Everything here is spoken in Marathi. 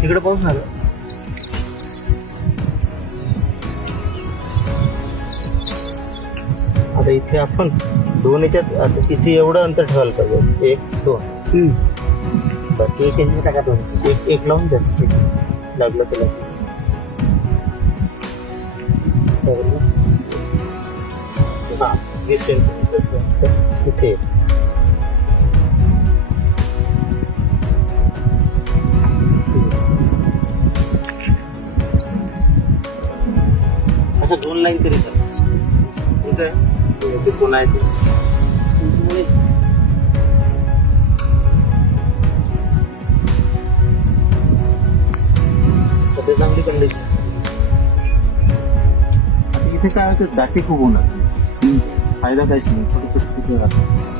तिकडे पाऊस झाला. आता इथे आपण दोन याच्यात आता इथे एवढं अंतर ठेवायला पाहिजे. 1 2 बस. एक इंच टाका दोन. एक लावून द्या. लागलं तर लागलं. हा 20 सेंटीमीटर इथे. अच्छा 2 लाईन तरी करायचं. कुठे याचे कोण आहे ते सध्या चांगली कंडिशन. आता इथे काय होतं दाटी खूप होणार. फायदा काहीच नाही. छोटे छोटे राहतात.